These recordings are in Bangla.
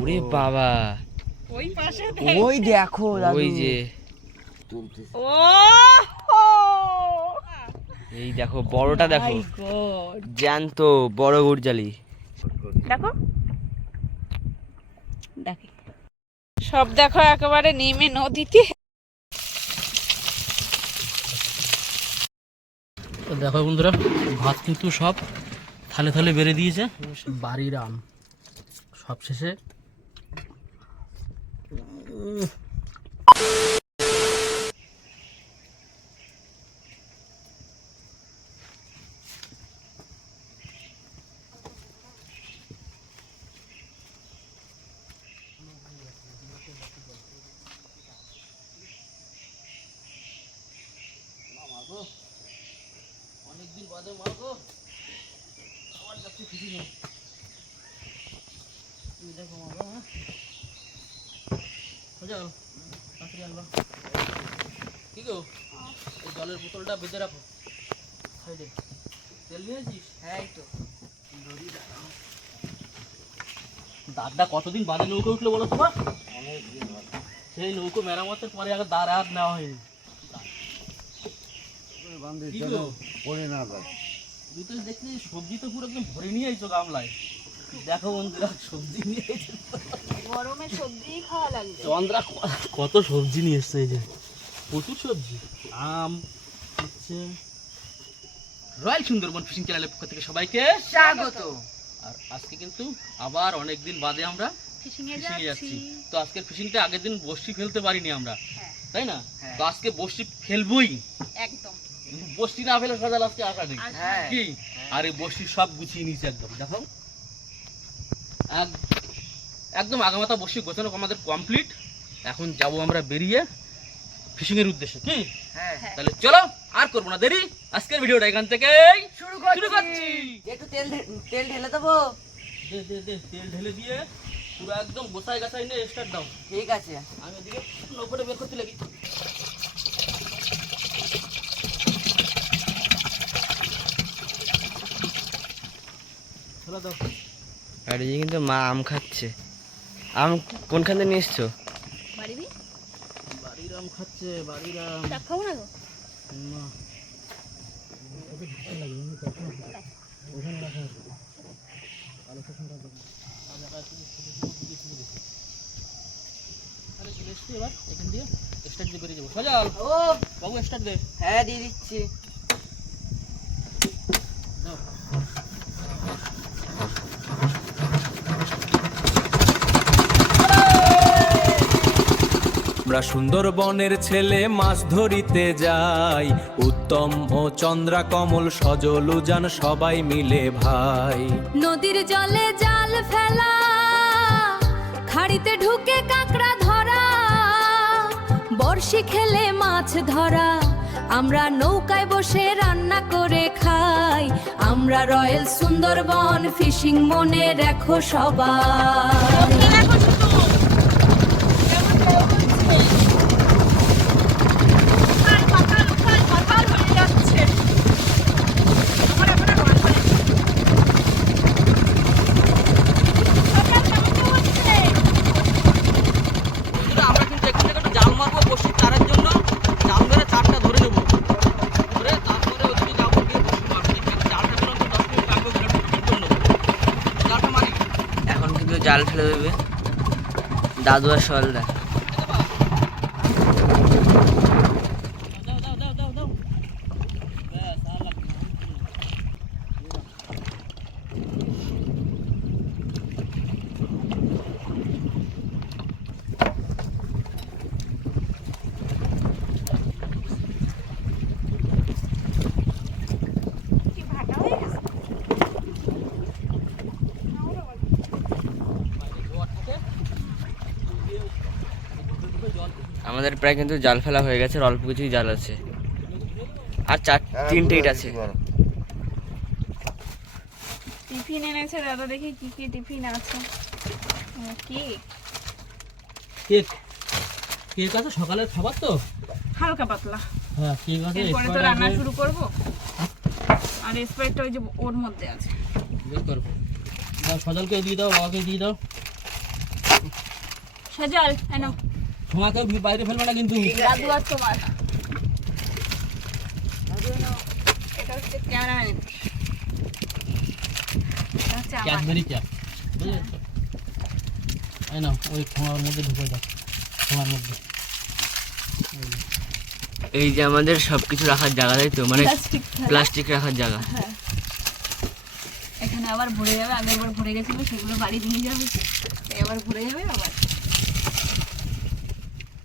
ওরে বাবা, ওই পাশে ওই দেখো ওই যে ও এই দেখো বড়টা দেখো, জ্যান্ত বড় গুড়জালি দেখো দেখে সব দেখো একেবারে নেমে নদীতে। তো দেখো বন্ধুরা, ভাত কিন্তু সব থালে থালে বেড়ে দিয়েছে বাড়ির আম সব শেষে। অনেকদিন বাদে মাগো আবার যাচ্ছে ফিশিং এ। দেখো মাগো, হ্যাঁ বুঝাও তাড়াতাড়ি আনবা। কি গো, এই জলের বোতলটা বেঁধে রাখো সাইডে। তেল নিয়েছিস? হ্যাঁ এই তো দাদা কতদিন বাদে নৌকো উঠলো বলো তোমার? সেই নৌকো মেরামতের পরে আগে দাঁড় হাত নেওয়া হয়নি। কি গো, তুই তো দেখছি সবজি তো পুরো একদম ভরে নিয়ে আইছো গামলায়। দেখো বন্ধুরা, সবজি নিয়ে এসেছে। গরমে সবজি খাওয়া লাগবে। চন্দ্রা কত সবজি নিয়ে এসছে, এই যে প্রচুর সবজি। আম হচ্ছে রয়্যাল সুন্দরবন ফিশিং চ্যানেলের পক্ষ থেকে সবাইকে স্বাগত। আর আজকে কিন্তু আবার অনেকদিন বাদে আমরা ফিশিং এ ফিশিং এ যাচ্ছি। যাচ্ছি। তো আজকের ফিশিংটা আগের দিন বড়শি ফেলতে পারিনি আমরা, হ্যাঁ তাই না? হ্যাঁ। তো আজকে বড়শি ফেলবই। একদম বড়শি না ফেলে সজাল আজকে আসা নেই হ্যাঁ। কি? আর এই বড়শি সব গুছিয়ে নিয়েছে একদম। দেখো একদম আগামাতা বড়শি গোছানো আমাদের কমপ্লিট। এখন যাব আমরা বেরিয়ে ফিশিং এর উদ্দেশ্যে, কি? হ্যাঁ তাহলে চলো আর করবো না দেরি, আজকের ভিডিওটা এখান থেকেই শুরু শুরু করছি। একটু তেল ঢেলে দেবো। দে দে দে, তেল ঢেলে দিয়ে পুরো একদম গোছায় গাছাই নিয়ে স্টার্ট দাও। ঠিক আছে। আমি ওদিকে নৌকোটা বের করতে লাগি। চলো দাও। আর এই যে কিন্তু মা আম খাচ্ছে। আম কোনখান থেকে নিয়ে এসছো? বাড়িবি বাড়ির আম খাচ্ছে, বাড়ির আম। চাপ খাবো না গো। না এবার এখান দিয়ে স্টার্ট দিয়ে বেরিয়ে যাবো। সজাল ও বাবু স্টার্ট দে। হ্যাঁ দিয়ে দিচ্ছি। দাও। আমরা সুন্দরবনের ছেলে মাছ ধরিতে যাই, উত্তম ও চন্দ্রা কমল সজল উজান সবাই মিলে ভাই। নদীর জলে জাল ফেলা, খাড়িতে ঢুকে কাঁকড়া ধরা, বড়শি খেলে মাছ ধরা, আমরা নৌকায় বসে রান্না করে খাই। আমরা রয়্যাল সুন্দরবন ফিশিং, মনে রেখো সবাই। আমরা কিন্তু এখান থেকে একটু জাল মারবো বড়শির চারের জন্য। জাল ধরে চারটা ধরে নেবো, ধরে তারপরে ওদিকে যাবো, গিয়ে বড়শি মারবো। জালটা বেরোতে 10 মিনিট লাগবে ফেরার জন্য। জালটা মারি। এখন কিন্তু জাল ফেলে দেবে দাদু আর সলদা। দাও দাও দাও দাও দাও। ব্যাস আর লাগবে না। কি ভাটা হয়ে গেছে। আমাদের প্রায় কিন্তু জাল ফেলা হয়ে গেছে, আর অল্প কিছুই জাল আছে, আর তিনটে ইট আছে। টিফিন এনেছে দাদা, দেখি কি কি টিফিন আছে। কি কেক, কেক আছে সকালের খাবার তো। হালকা পাতলা, হ্যাঁ কেক আছে। এরপরে তো রান্না শুরু করব। আর স্প্রাইটটা ওই যে ওর মধ্যে আছে। বের করো। দাও সজলকে দিয়ে দাও, বাবাকে দিয়ে দাও। সজল এনো তোমাকে বাইরে ফেলবে না কিন্তু। দাদু আর তোমার এটা হচ্ছে ক্যামেরাম্যান, এটা হচ্ছে আমার। ক্যাডবেরি ক্যাপ বুঝেছো? এই নাও ওই ঠোঙার মধ্যে ঢুকে দাও, ঠোঙার মধ্যে। এই যে আমাদের সবকিছু রাখার জায়গা, তাই তো, মানে প্লাস্টিক থালা। প্লাস্টিক রাখার জায়গা। হ্যাঁ, এখানে আবার ভরে যাবে, আগের বার ভরে গেছিল সেগুলো বাড়ি নিয়ে যাবে, তাই আবার ভরে যাবে আবার।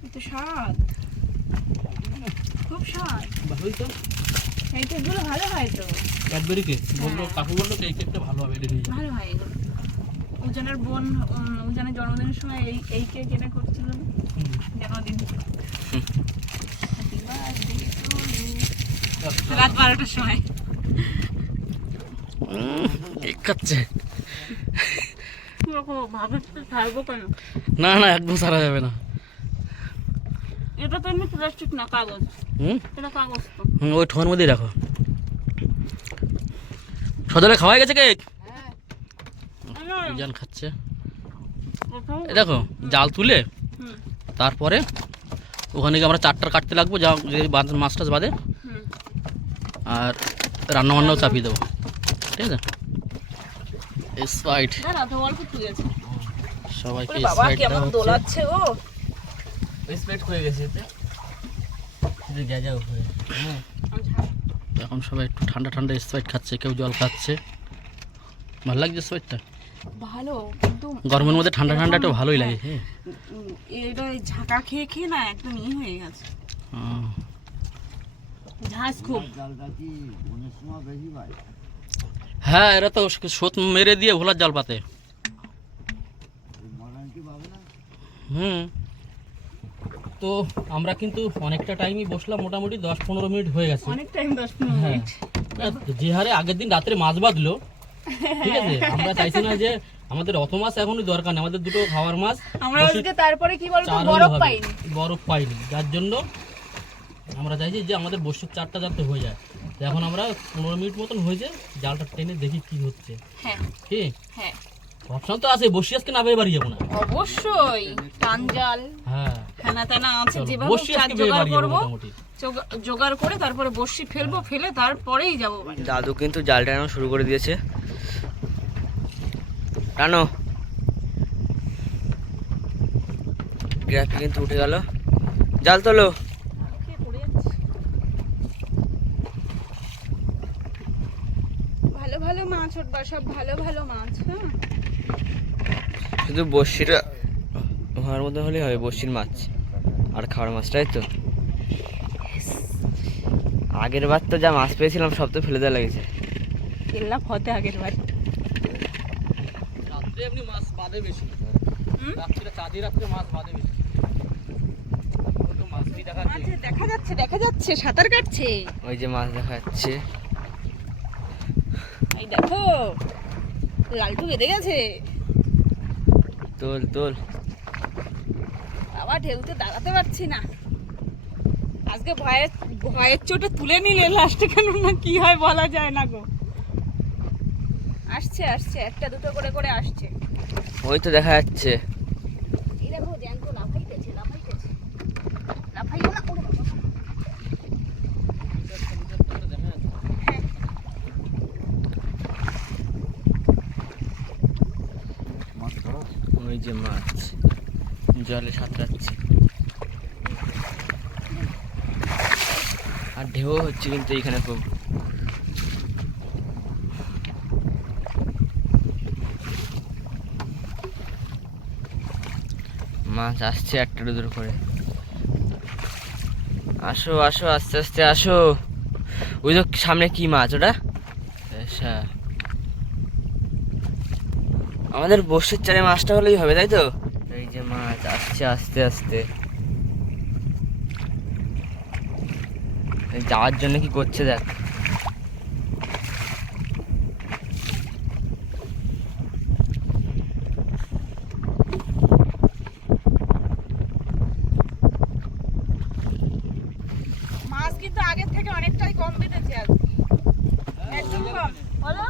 এত স্বাদ, খুব স্বাদ। ভালোই তো এই কেকগুলো ভালো হয় তো, ক্যাডবেরি কেক বললো, কাকু বললো এই কেকটা ভালো হবে, এটা নিয়ে যাও। ভালো হয় এগুলো। উজানের বোন, উজানের জন্মদিনের সময় এই কেক এটা করছিল জন্মদিন, রাত 12টার সময়। কেক খাচ্ছে? ভাবে খাইবো কেন? না না, একদম সারা যাবে না। এটা তো এমনি প্লাস্টিক না, কাগজ। হুম, এটা কাগজ তো। ওই ঠোঁয়ার মধ্যেই রাখো। সজলে খাওয়া গেছে কেক? জান খাচ্ছে। এই দেখো জাল তুলে হুম। তারপরে ওখানে গিয়ে আমরা 4টার কাটতে লাগবো, যা যদি মাছ টাছ বাদে, হুম। আর রান্না বান্নাও চাপিয়ে দেবো, ঠিক আছে? স্প্রাইট দাঁড়া তো, অল্প তুলেছে। সবাইকে বাবা স্প্রাইট কেমন দোলাচ্ছে ও। স্প্রাইট হয়ে গেছে এতে, শুধু গেজাও হয়ে। হ্যাঁ, এখন সবাই একটু ঠান্ডা ঠান্ডা স্প্রাইট খাচ্ছে, কেউ জল খাচ্ছে। ভালো লাগছে স্প্রাইটটা? ভালো, কিন্তু গরমের মধ্যে ঠান্ডা ঠান্ডা একটু ভালোই লাগে। হ্যাঁ, এটা ঝাঁকা খেয়ে খেয়ে না একদম হয়ে গেছে, ঝাঁজ খুব। হ্যাঁ, এরা তো স্রোত মেরে দিয়ে ভোলার জাল পাতে। হুম, তো আমরা কিন্তু অনেকটা টাইমই বসলাম, মোটামুটি 10-15 মিনিট হয়ে গেছে। অনেক টাইম, 10-15 হ্যাঁ, মিনিট। যে হারে আগের দিন রাত্রে মাছ বাঁধলো, ঠিক আছে, আমরা চাইছি না যে আমাদের অত মাছ এখনই দরকার নেই, আমাদের দুটো খাওয়ার মাছ আমরা বসে আজকে তারপরে কি বলতো, চার বরফ হলে হবে। পাইনি। বরফ পাইনি, যার জন্য আমরা চাইছি যে আমাদের বসির 4টা যাতে হয়ে যায়। তো এখন আমরা 15 মিনিট মতন হয়েছে, জালটা টেনে দেখি কি হচ্ছে। হ্যাঁ কি হ্যাঁ, অপশন তো আছে, বসি আজকে না বেয়ে বাড়ি যাবো না। অবশ্যই টান জাল হ্যাঁ, হ্যানা তেনা আছে, চলো, যেভাবে বসি চার আজকে বেয়ে জোগাড় বাড়ি যাবো করবো, মোটামুটি। জোগাড় করে তারপরে বসি ফেলবো, ফেলে তারপরেই যাবো বাড়ি। দাদু কিন্তু জাল টানানো শুরু করে দিয়েছে। টানো, গ্রাফি কিন্তু উঠে গেল, জাল তোলো। ভালো ভালো মাছ উঠবা, সব ভালো ভালো মাছ। হ্যাঁ, শুধু বড়শিটা ঘরের মধ্যে হলেই হবে, বড়শির মাছ আর খাওয়ার মাছটাই তো। আগের বার তো যা মাছ পেয়েছিলাম সব তো ফেলে দেওয়া লেগেছে। কেল্লা ফতে আগের বার। রাত্রে এমনি মাছ বাঁধে বেশি, রাত্রে চাঁদি রাত্রে মাছ বাঁধে বেশি। তো মাছই দেখা যায়। আচ্ছা, দেখা যাচ্ছে দেখা যাচ্ছে, সাঁতার কাটছে। ওই যে মাছ দেখা যাচ্ছে। এই দেখো লালটু বেঁধে গেছে, তোল তোল। বাবা ঢেউতে দাঁড়াতে পারছি না আজকে, ভয়ের চোটে তুলে নিলে লাস্টে কেন না কি হয় বলা যায় না গো। আসছে আসছে, একটা দুটো করে করে আসছে। ওই তো দেখা যাচ্ছে। এই দেখো জ্যান্ত লাফাইতেছে লাফাইতেছে, লাফাইও না। ওরে বাবা, ওই যে মাছ জলে সাঁতরাচ্ছে, আর ঢেউ হচ্ছে কিন্তু এখানে খুব। মাছ আসছে একটা দুটো করে। আসো আসো, আস্তে আস্তে আসো। ওই তো সামনে কি মাছ ওটা? আচ্ছা, আমাদের বর্ষের চারে মাছটা হলেই হবে, তাই তো? এই যে মাছ আসছে আস্তে আস্তে। যাওয়ার জন্য কি করছে দেখ। মাছ কিন্তু আগের থেকে অনেকটাই কম বেঁধেছে আজকে, একদম কম। বলো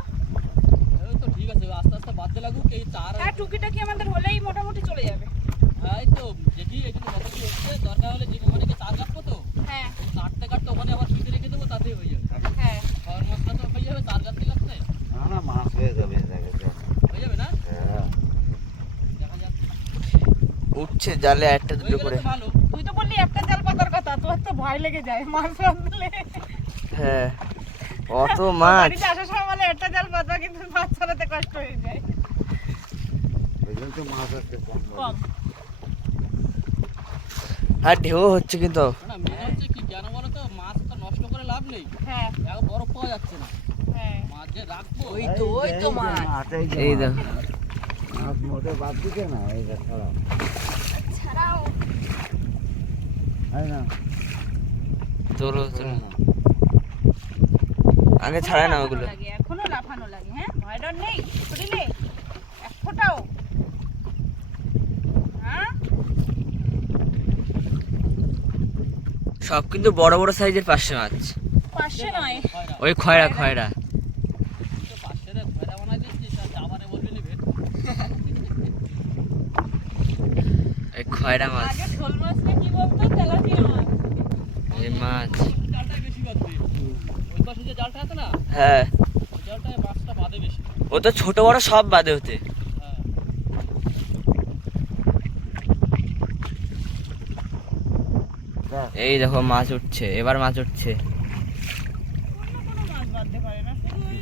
এই তো ঠিক আছে, আস্তে আস্তে বাঁধতে লাগুক। এই চার হ্যাঁ, টুকিটাকি আমাদের হলেই মোটামুটি চলে যাবে। এই তো দেখি এখানে কত কি হচ্ছে, দরকার হলে যে ওখানে চার কাটবো তো, হ্যাঁ কাটতে কাটতে ওখানে আবার ফ্রিজে রেখে দেবো, তাতেই হয়ে যাবে। হ্যাঁ খাওয়ার মশলা তো হয়ে যাবে, চার কাটতে কাটতে না মাছ হয়ে যাবে হয়ে যাবে না? হ্যাঁ দেখা যাক। উঠছে জালে একটা হয়ে দুটো গেলে করে। তো ভালো। তুই তো বললি একটা জাল পাতার কথা, তোর তো ভয় লেগে যায় মাছ বাঁধলে। হ্যাঁ অত মাছ। বাড়িতে আসার সময় বলে একটা জাল পাতা, কিন্তু মাছ ছাড়াতে কষ্ট হয়ে যায়। ওই জন্য তো মাছ আসতে কম কম আর ঢেউ হচ্ছে কিন্তু। না মেন হচ্ছে কি কেন বলো তো, মাছ তো নষ্ট করে লাভ নেই, হ্যাঁ এখন বরফ পাওয়া যাচ্ছে না, হ্যাঁ মাছ যে রাখবো মাছ এই দেখো মাছ মোটে বাদ দিতে না এইটা ছাড়া ছাড়াও তাই না তোলো তোলো আগে ছাড়ায় না ওগুলো। লাগে, এখনো লাফানো লাগে। হ্যাঁ ভয় ডর নেই শরীরে এক ফোঁটাও? হ্যাঁ সব কিন্তু বড় বড় সাইজের পার্শে মাছ। 500 নয়, ওই খয়রা খয়রা। তো পাশে রে ভেড়া বানাই দিচ্ছিস, আর আবারে বলবি নি ভেট। ওই খয়রা মাছ। আগে শোল মাছ না কি বলতো, তেলাপিয়া মাছ। এই মাছ। জালটাই বেশি বাঁধবে, ওই পাশে যে জালটা আছে না, হ্যাঁ ওই জালটায় মাছটা বাঁধে বেশি। ও তো ছোট বড় সব বাদে হতে। হ্যাঁ এই দেখো মাছ উঠছে, এবার মাছ উঠছে। অন্য কোনো মাছ বাঁধতে পারে না, শুধু ওই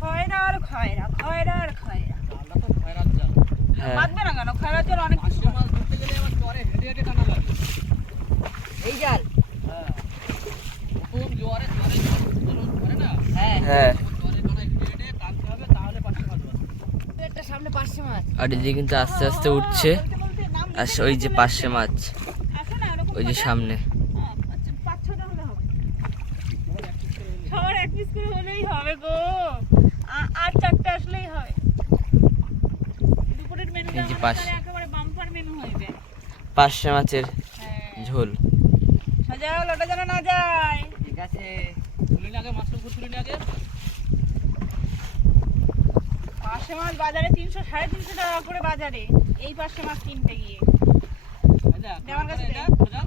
খয়রা আর খয়রা, খয়রা আর খয়রা। জালটা তো খয়রার জাল। হ্যাঁ বাঁধবে না কেন, খয়রা জল অনেক কিছু পাশে মাছ ধরতে গেলে আবার চরে হেঁটে হেঁটে টানা লাগে। এই জাল। হ্যাঁ প্রথম জোয়ারে চরে যখন ধরে না, হ্যাঁ চরে কানায় হেঁটে হেঁটে টানতে হবে, তাহলে পাশে মাছ বাঁধবে। একটা সামনে 500 মাছ আর এদিকে কিন্তু আস্তে আস্তে উঠছে। বলতে বলতে নাম আর নিতে ওই যে চলে পার্শে এসছে। মাছ আছে না এরকম ওই যে কটা? সামনে। হ্যাঁ, আচ্ছা 5-6টা হলে হবে। সবার এক পিস করে হলেই হবে গো, আর 4টা আসলেই হয়। দুপুরের মেনুটা এই যে আমাদের পাশ- তাহলে একেবারে বাম্পার মেনু হয়ে যায়। পার্শে মাছের হ্যাঁ ঝোল। সাজাও, লোটা যেন না যায়। ঠিক আছে, তুলে নিয়ে আগে মাছটা উপর তুলে নিয়ে আগে। পার্শে মাছ বাজারে 300-350 টাকা করে বাজারে, এই পার্শে মাছ কিনতে গিয়ে। এই দেখ, আমার কাছে এটা দে। ধরে যাও।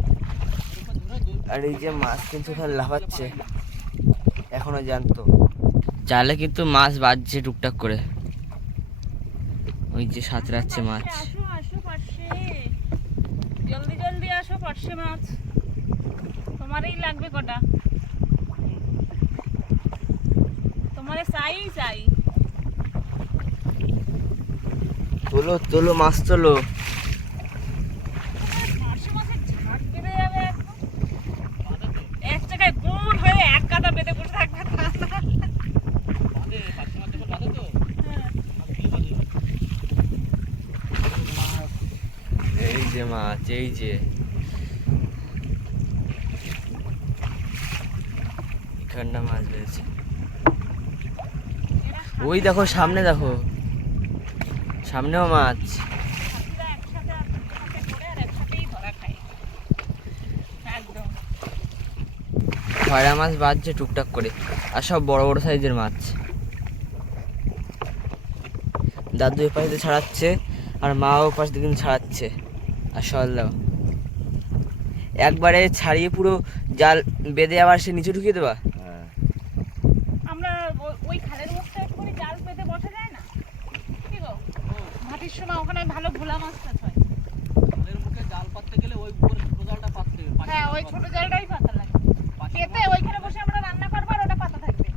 এরপর ধরে দুই আর এই যে মাছ কিন্তু ওখানে লাফাচ্ছে, এখনো জানতো। জালে কিন্তু মাছ বাজছে টুকটাক করে। ওই যে সাঁতরাচ্ছে মাছ। আসো আসো পার্শে, জলদি জলদি আসো পার্শে মাছ। তোমারই লাগবে কটা? তোমারে চাই চাই। তোলো তোলো মাছ তোলো। পার্শে মাছের ঝাঁক বেঁধে যাবে একদম। বাঁধে তো, এক জায়গায় গোল হয়ে এক গাদা বেঁধে বসে থাকবে তা না। বাঁধে, পাশে মাছ যখন বাঁধে তো, হ্যাঁ। আগেই বাঁধে। এই যে মাছ, এই যে এখানটা মাছ বেড়েছে। এরা ওই দেখো সামনে দেখো, সামনেও মাছ। সাথীরা একসাথে একসাথে করে আর একসাথেই ধরা খায় একদম। খয়রা মাছ বাজছে টুকটাক করে, আর সব বড় বড় সাইজের মাছ। দাদু এ পাশে দিয়ে ছাড়াচ্ছে, আর মা ও পাশ দিয়ে কিন্তু ছাড়াচ্ছে। আর সল্লাহ একবারে ছাড়িয়ে পুরো জাল বেঁধে আবার সে নিচে ঢুকিয়ে দেবা। হ্যাঁ আমরা ওই খালের মুখটা একটুখানি জাল পেতে বসা যায় না কি গো? ভাটির সময় ওখানে ভালো ভোলা মাছ টাছ হয়। জালের মুখে জাল পাততে গেলে ওই উপরে ছোট জালটা পাততে হবে, পাশে হ্যাঁ মাছ ওই বাঁধতে ছোট হবে। জালটাই পাতা লাগে পাশে পেতে, মাছ- ওইখানে বসে আমরা রান্না করবো আর ওটা পাতা থাকবে।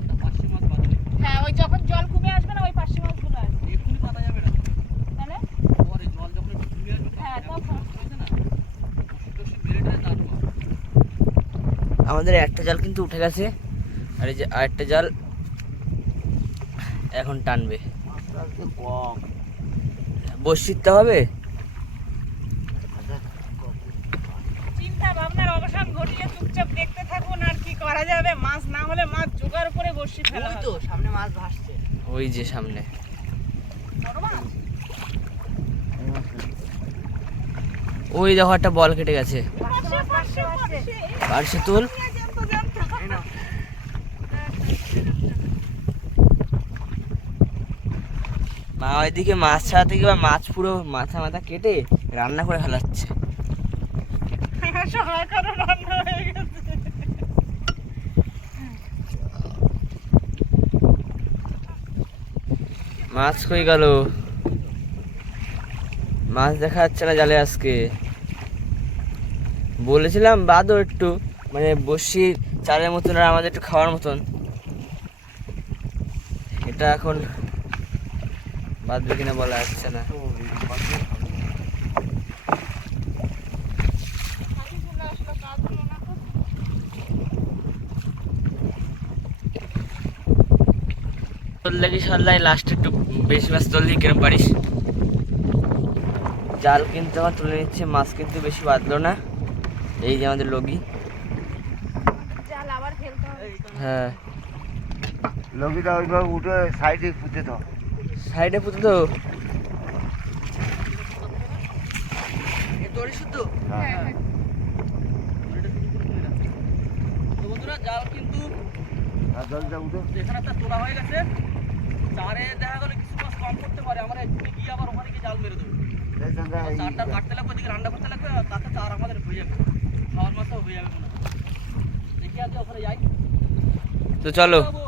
ওটা পাশে মাছ বাঁধলে। হ্যাঁ ওই যখন জল কমে আসবে না, ওই পার্শে মাছগুলো আসবে এক্ষুনি পাতা যাবে না, তাহলে। পরে জল যখন একটু কমে আসবে, হ্যাঁ, তখন তখন। মাছ রয়েছে না, বসে টসে মেরে টেরে তারপর। আমাদের একটা জাল কিন্তু উঠে গেছে, আর এই যে আরেকটা জাল এখন টানবে। মাছটা আজকে কম বসিতে হবে। চিন্তা ভাবনার অবসান ঘটিয়ে চুপচাপ দেখতে থাকুন, আর কি করা যাবে। মাছ না হলে মাছ জোগাড় করে বসি ফেলা ওই হবে। তো সামনে মাছ ভাসছে। ওই যে সামনে বড় মাছ ওই দেখো একটা বল কেটে গেছে। পার্শে পার্শে পার্শে পার্শে তুল। মা ওইদিকে মাছ ছাড়াতে গিয়ে মাছ পুরো মাথা মাথা কেটে রান্না করে ফেলাচ্ছে। সবাই করে রান্না হয়ে গেছে। মাছ কই গেল? মাছ দেখা যাচ্ছে না জালে আজকে। বলেছিলাম বাদও একটু মানে বসি চালের মতন আর আমাদের একটু খাওয়ার মতন, এটা এখন বাদবে কিনা বলা যাচ্ছে না। ধরলে কি সল্লাই লাস্টে একটু বেশি মাছ ধরলে কিরম পারিস। জাল কিন্তু আমার তুলে নিচ্ছে, মাছ কিন্তু বেশি বাঁধলো না। এই যে আমাদের লগি, জাল আবার ফেলতে হবে। হ্যাঁ লগিটা ওইভাবে উঠে সাইডে পুঁতে দাও। সাইডে পুঁতে তো হ্যাঁ তো বন্ধুরা জাল কিন্তু আর জলটা উঠে এখানে একটা তোলা হয়ে গেছে। চারে দেখা গেলো কিছু মাছ কম করতে পারে, আমরা এখানে গিয়ে আবার ওখানে গিয়ে জাল মেরে দেবো। এই সঙ্গে এই- চারটা কাটতে লাগবে, ওদিকে রান্না করতে লাগবে, আর তাতে চার আমাদের হয়ে যাবে, খাওয়ার মাছও হয়ে যাবে মনে হয়। দেখি আজকে ওখানে যাই। তো চলো। যাবো।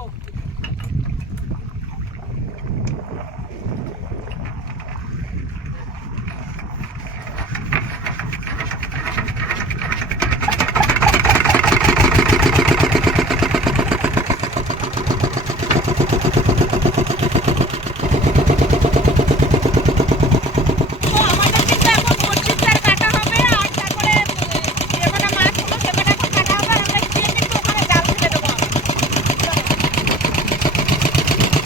তো আমাদের কিন্তু এখন বড়শির জাল কাটা হবে, আর তারপরে যে কটা মাছ হলো সে কটা এখন কাটা হবে, আর আমরা গিয়ে কিন্তু ওখানে জাল ফেলে দেবো।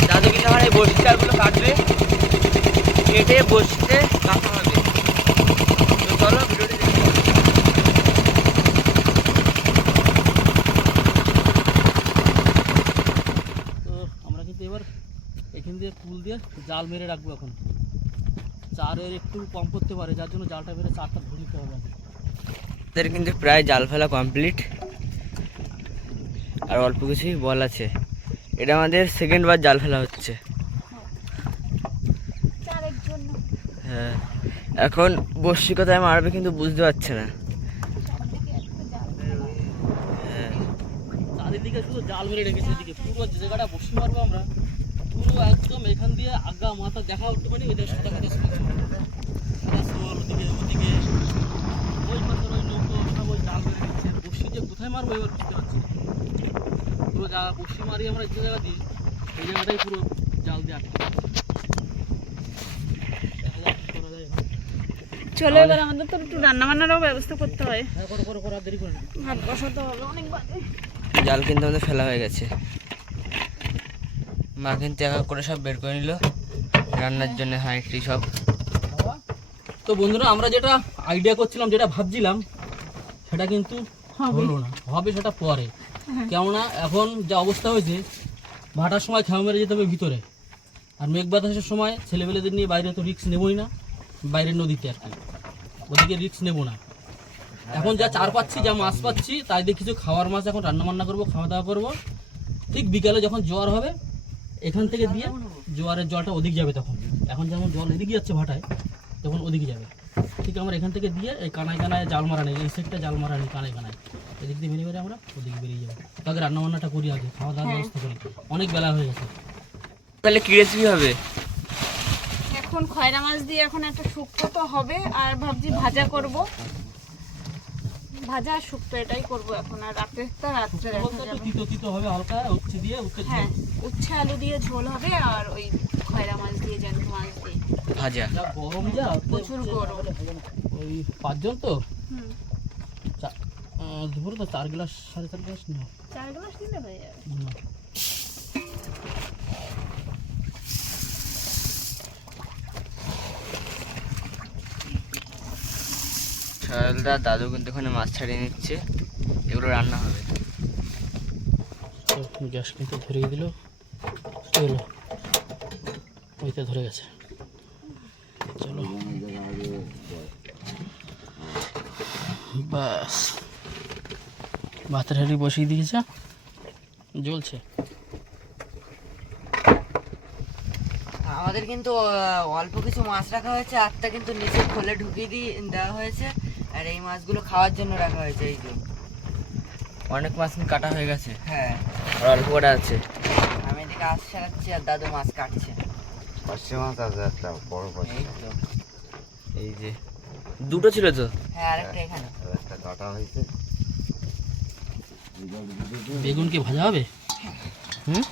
দাদু কিন্তু আমার এই বড়শি চালগুলো কাটবে, কেটে বসতে কাটা হবে। তো চলো ভিডিওটি দেখি। তো আমরা কিন্তু এবার এখান দিয়ে কুল দিয়ে জাল মেরে রাখবো। এখন চারের একটু কম করতে পারে, যার জন্য জালটা মেরে চারটা ধরে নিতে হবে আগে। আমাদের কিন্তু প্রায় জাল ফেলা কমপ্লিট, আর অল্প কিছুই বল আছে। এটা আমাদের সেকেন্ড বার জাল ফেলা হচ্ছে। চারের জন্য হ্যাঁ এখন বড়শি কোথায় মারবে কিন্তু বুঝতে পারছে না। হ্যাঁ চারিদিকে শুধু জাল মেরে রেখেছে, এদিকে পুরো যে জায়গাটা বসে মারবো আমরা, পুরো একদম এখান দিয়ে আগা মাথা দেখা উঠতে পারি। ওই সাদা সাদা স্মল ওদিকে ওদিকে ওই পাশের ওই নৌকো সব ওই জাল মেরে রেখেছে। বসি যে কোথায় মারবো এবার বুঝতে পারছি না। পুরো যা বসি মারি আমরা যে জায়গা দিই ওই জায়গাটাই পুরো জাল দিয়ে আটকে। দেখা যাক কি করা যায় এখন। চলো এবার আমাদের তো একটু রান্না বান্নারও ব্যবস্থা করতে হয়। হ্যাঁ করো আর দেরি করে না। ভাত বসাতে হবে অনেক বাজে। জাল কিন্তু আমাদের ফেলা হয়ে গেছে। মা কিন্তু এক এক করে সব বের করে নিল রান্নার জন্য, হাঁড়ি সব। তো বন্ধুরা আমরা যেটা আইডিয়া করছিলাম, যেটা ভাবছিলাম, সেটা কিন্তু হলো না, হবে সেটা পরে। কেননা এখন যা অবস্থা হয়েছে, ভাটার সময় খেয়া মেরে যেতে হবে ভিতরে, আর মেঘ বাতাসের সময় ছেলেবেলেদের নিয়ে বাইরে তো রিস্ক নেবই না, বাইরের নদীতে আর কি, ওদিকে রিস্ক নেবো না। এখন যা চার পাচ্ছি, যা মাছ পাচ্ছি, তাই দিয়ে কিছু খাওয়ার মাছ এখন রান্না বান্না করবো, খাওয়া দাওয়া করবো। ঠিক বিকালে যখন জোয়ার হবে এখান থেকে দিয়ে জোয়ারের জলটা ওদিক যাবে, তখন এখন যেমন জল এদিকে যাচ্ছে ভাটায়, তখন ওদিকে যাবে। ঠিক আমরা এখান থেকে দিয়ে এই কানায় কানায় জাল মারা নেই, এই সাইডটা জাল মারা নেই কানায় কানায়, এদিক দিয়ে বেরিয়ে বেরিয়ে আমরা ওদিকে বেরিয়ে যাবো। তাকে রান্না বান্নাটা করি আগে, খাওয়া দাওয়ার ব্যবস্থা করি, অনেক বেলা হয়ে গেছে। তাহলে কি রেসিপি হবে? এখন খয়রা মাছ দিয়ে এখন একটা শুক্তো তো হবে, আর ভাবছি ভাজা করব, ভাজা আর শুক্তো এটাই করব এখন। আর রাত্রে রাত্রে দেখা বলতে একটু যাবে। তিতো তিতো হবে হালকা, উচ্ছে দিয়ে উচ্ছে হ্যাঁ উচ্ছে আলু দিয়ে ঝোল হবে, আর ওই খয়রা মাছ দিয়ে জ্যান্ত মাছ দিয়ে ভাজা। যা গরম, যা প্রচুর গরম। ওই 5 জন তো হুম দুপুরে তো 4 গ্লাস 4.5 গ্লাস না 4 গ্লাস দিলে হয়ে যাবে। না। সরলদা দাদু কিন্তু ওখানে মাছ ছাড়িয়ে নিচ্ছে, এগুলো রান্না হবে। তো গ্যাস কিন্তু ধরিয়ে দিল, চলো ওইতে ধরে গেছে। চলো বাস, ভাতের হাঁড়ি বসিয়ে দিয়েছে, জ্বলছে। আমাদের কিন্তু অল্প কিছু মাছ রাখা হয়েছে, আটটা কিন্তু নিচে খোলে ঢুকিয়ে দেওয়া হয়েছে, আর এই মাছগুলো খাওয়ার জন্য রাখা হয়েছে। এই যে অনেক মাছ কাটা হয়ে গেছে। হ্যাঁ, আর অল্প কটা আছে। আমি এদিকে আশ সারাচ্ছি আর দাদু মাছ কাটছে। পার্শে মাছ আছে একটা বড় পার্শে। এই তো, এই যে দুটো ছিল তো। হ্যাঁ আরেকটা এখানে। আর একটা কাটা হয়েছে। বেগুন কি ভাজা হবে? হুম,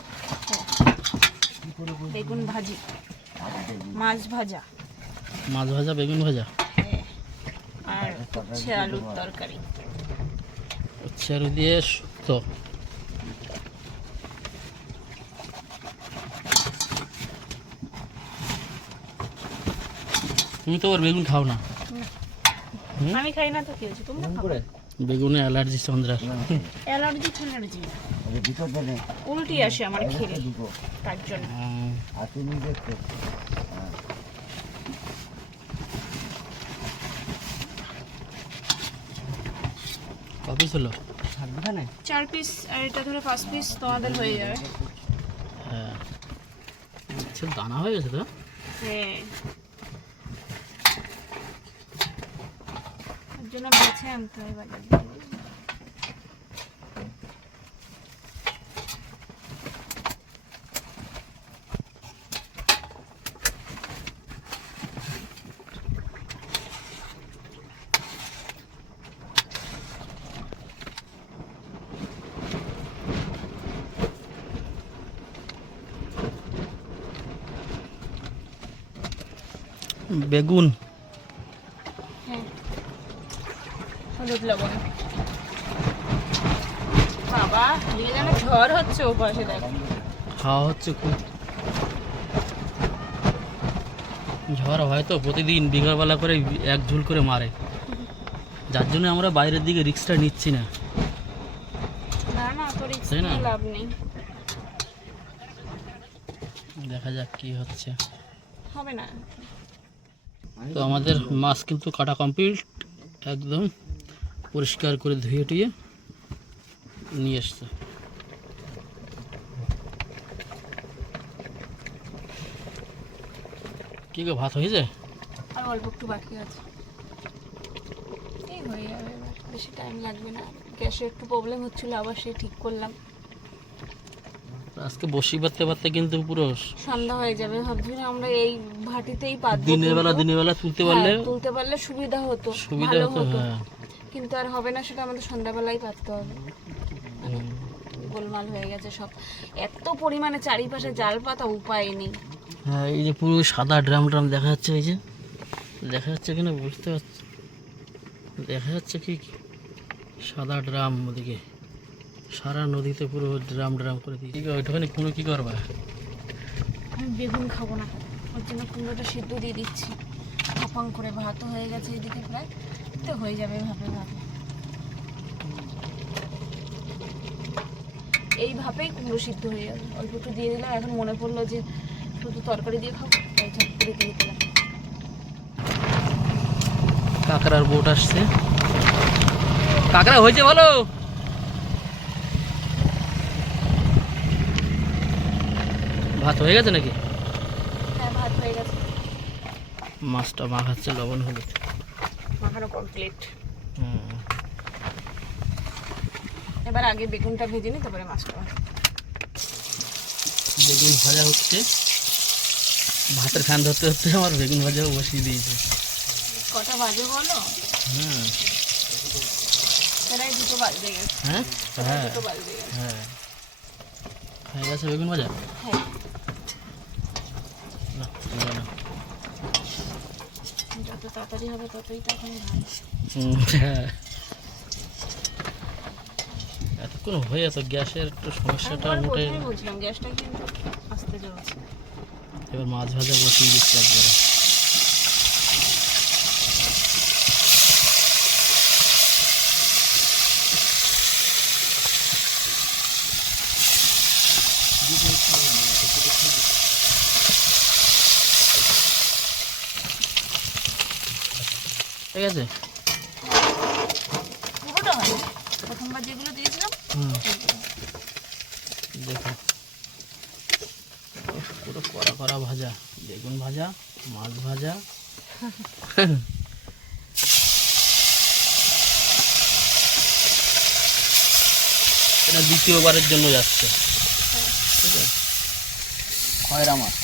বেগুন ভাজি, মাছ ভাজা, মাছ ভাজা বেগুন ভাজা, আর হচ্ছে আলুর তরকারি। চারু দিয়ে শুক্তো। তুমি তো ওর বেগুন খাও না। আমি খাই না তো কি হয়েছে, তোমরা খাও। বেগুনে অ্যালার্জি চন্দ্রার। অ্যালার্জি ফ্যালার্জি না, ভিতর দেনে উল্টি আসে আমার খেলে, তার জন্য। আর তুমি দেখতে কপিস হলো? 4 পিস আর এটা ধরে 5 পিস তোমাদের হয়ে যাবে। হ্যাঁ, সব দানা হয়ে গেছে তো। হ্যাঁ, ওর জন্য বেছে আনতে হয় বাজার থেকে। বেগুন হ্যাঁ, হলুদ লবণ। বাবা দিয়ে যেন ঝড় হচ্ছে ও পাশে, দেখো। খাওয়া হচ্ছে খুব। ঝড় হয়তো প্রতিদিন বিকালবেলা করে এক ঝুল করে মারে, যার জন্য আমরা বাইরের দিকে রিক্সটা নিচ্ছি না। না না, তো রিস্ক তাই না? নিয়ে লাভ নেই। দেখা যাক কি হচ্ছে। হবে না। তো আমাদের মাছ কিন্তু কাটা কমপ্লিট, একদম পরিষ্কার করে ধুয়ে টুয়ে নিয়ে এসছে। কি গো, ভাত হয়েছে? আর অল্প একটু বাকি আছে, এই হয়ে যাবে এবার, বেশি টাইম লাগবে না। গ্যাসে একটু প্রবলেম হচ্ছিল, আবার সে ঠিক করলাম। আজকে বসি পারতে পারতে কিন্তু পুরো সন্ধ্যা হয়ে যাবে। ভাবছিলাম আমরা এই ভাটিতেই পাতবো, দিনের বেলা তুলতে পারলে তুলতে পারলে সুবিধা হতো, সুবিধা ভালো হতো। হতো। হ্যাঁ, কিন্তু আর হবে না, সেটা আমাদের সন্ধ্যাবেলায় পাততে হবে। গোলমাল হয়ে গেছে সব, এত পরিমাণে চারিপাশে জাল পাতা, উপায় নেই। হ্যাঁ, এই যে পুরো সাদা ড্রাম দেখা যাচ্ছে, এই যে দেখা যাচ্ছে কিনা বুঝতে পারছি, দেখা যাচ্ছে কি সাদা ড্রাম, ওদিকে সারা নদীতে পুরো ড্রাম করে দিই। ওইখানে কোনো কি করবা? আমি বেগুন খাবো না, ওর জন্য কুমড়োটা সিদ্ধ দিয়ে দিচ্ছি। ফাঁপাং করে ভাতও হয়ে গেছে এদিকে প্রায়, তো হয়ে যাবে ভাবে ভাবে। এই ভাবেই কুমড়ো সিদ্ধ হয়ে যাবে। অল্প একটু দিয়ে দিলাম, এখন মনে পড়লো যে শুধু তরকারি দিয়ে খাবো, তাই ঝট করে দিয়ে দিলাম। কাঁকড়ার বোট আসছে। কাঁকড়া হয়েছে ভালো? ভাত হয়ে গেছে নাকি? হ্যাঁ, ভাত হয়ে গেছে, মাছটা মাখাচ্ছে লবণ হলুদ। মাখানো কমপ্লিট। হুম, এবার আগে বেগুনটা ভেজে নিই, তারপরে মাছটা। বেগুন ভাজা হচ্ছে, ভাতের ফ্যান ধরতে আমার বেগুন ভাজাও বসিয়ে দিয়েছে। কটা বাজে বলো? হুম, প্রায় 2টো বাজে গেছে। হ্যাঁ হ্যাঁ 2টো বাজে গেছে। হ্যাঁ, হয়ে গেছে বেগুন ভাজা। হ্যাঁ, না, ভালো না। যত তাড়াতাড়ি হবে ততই তখন ভালো। হ্যাঁ, এতক্ষণ হয়ে যেত, গ্যাসের একটু সমস্যাটা আমি মোটে। প্রথমেই বলছিলাম গ্যাসটা কিন্তু আস্তে জ্বলছে। এবার মাছ ভাজা বসিয়ে দিচ্ছি একবারে। ঠিক আছে, পুরোটা হয় প্রথমবার যেগুলো দিয়েছিলাম। হুম, দেখো পুরো কড়া ভাজা। বেগুন ভাজা, মাছ ভাজা। এটা দ্বিতীয়বারের জন্য যাচ্ছে। ঠিক আছে, খয়রা মাছ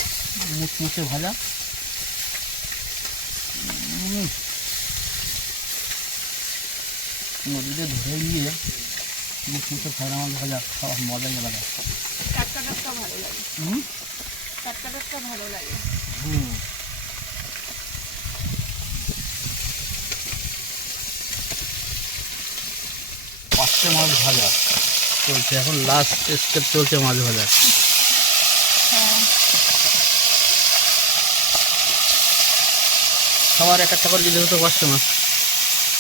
মুচমুচে ভাজা। নদীতে ধরে নিয়ে মুচমুচে খয়রা মাছ ভাজা খাওয়া মজাই আলাদা। টাটকা টাটকা ভালো লাগে, টাটকা টাটকা ভালো লাগে। পাঁচটা মাছ ভাজা চলছে, এখন লাস্ট স্টেপ চলছে মাছ ভাজা। হ্যাঁ, সবার এক একটা করে দিতে হতো পাঁচটা মাছ।